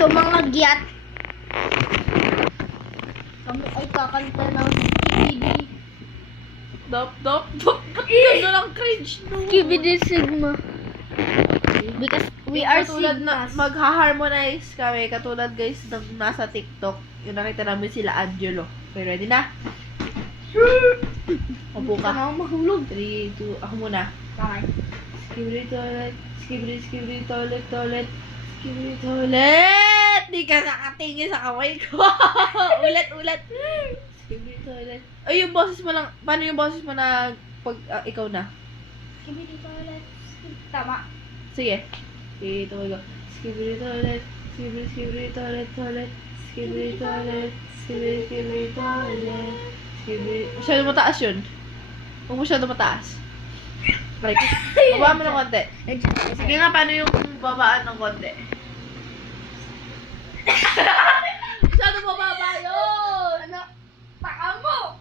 So mga giyat, kami ay kakanta ng Skibidi. Dop. Ba't gano'n ang cringe no? Skibidi Sigma. Because we are Katulad na, Sigmas. magha-harmonize kami. Katulad guys, ng nasa TikTok. Yung nakita namin sila Angelo. Okay, ready na? Upo Hindi ka ka. na mahulog. 3, 2, ako muna. Bakit? Skibidi toilet. Skibidi toilet. Skibidi toilet. Di ka nakatingin sa kamay ko. ulit. Skibidi toilet. Ay, yung boses mo lang. Paano yung boses mo na pag ikaw na? Skibidi toilet. Tama. Sige. Dito ko. Skibidi toilet. Skibidi toilet. Skibidi toilet. Skibidi toilet. Skibidi. Masyado mataas yun. Huwag masyado mataas. Like, baba mo ng konti. Sige nga, paano yung babaan ng konti? Masyado mababa yun! Ano? Taka mo!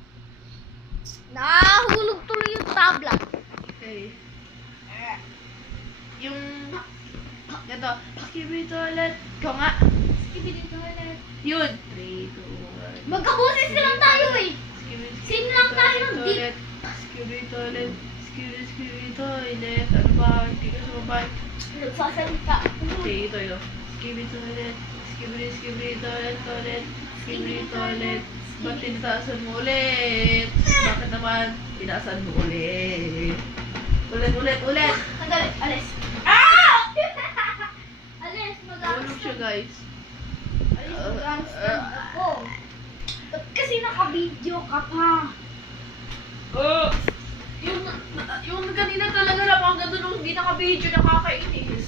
Nahulog tuloy yung tabla. Okay. Yung... Ganito. Skibidi toilet. Ikaw nga. Skibidi toilet. Yun. 3, 2, 1. Magkabusis lang tayo eh. Sing lang tayo ng deep. Skibidi toilet. Skibidi toilet. Ano ba? Hindi ka sumabay. Nagsasalita. Okay, ito yun. Skibidi toilet. Skibidi toilet. Skibidi toilet. Ba't tinataasan mo ulit? Bakit naman tinaasan mo ulit? Ulit. Sandali, alis. Ah! Alis, Tulog mag-alis. siya, guys. Alis, mag-alis ako. Ba't kasi naka-video ka pa? Yung kanina talaga lang ang ganda nung hindi naka-video, nakakainis.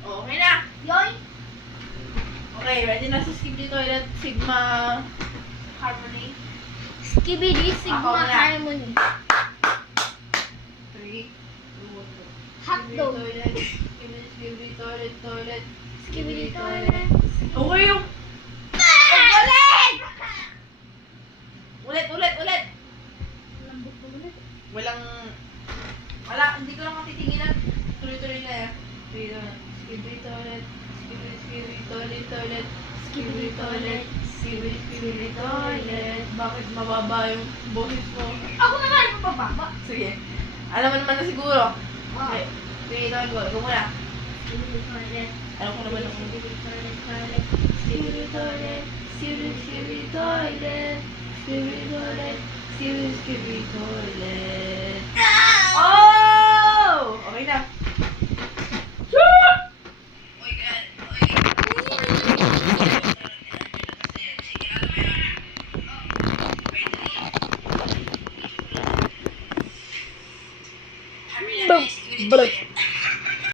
Okay na. Yoy! Okay, ready na sa Skibidi Toilet Sigma Harmony. Skibidi Ako Sigma na. Harmony. 3, 2, 1. Hotdog. Skibidi Toilet. Skibidi toilet. Okay yung... Ulit! Lambot mo ulit. Wala, hindi ko lang matitinginan. Tuloy-tuloy na yan. Skibidi Toilet. Skibidi Toilet. Bakit mababa yung boses mo? Ako naman, mababa. Sige. Alam mo naman na siguro. Oh. Okay. Ikaw muna. Skibidi toilet. Alam ko naman ako. Skibidi toilet. Skibidi Toilet. Skibidi Toilet. Skibidi Toilet. Oh! Okay na. Balik.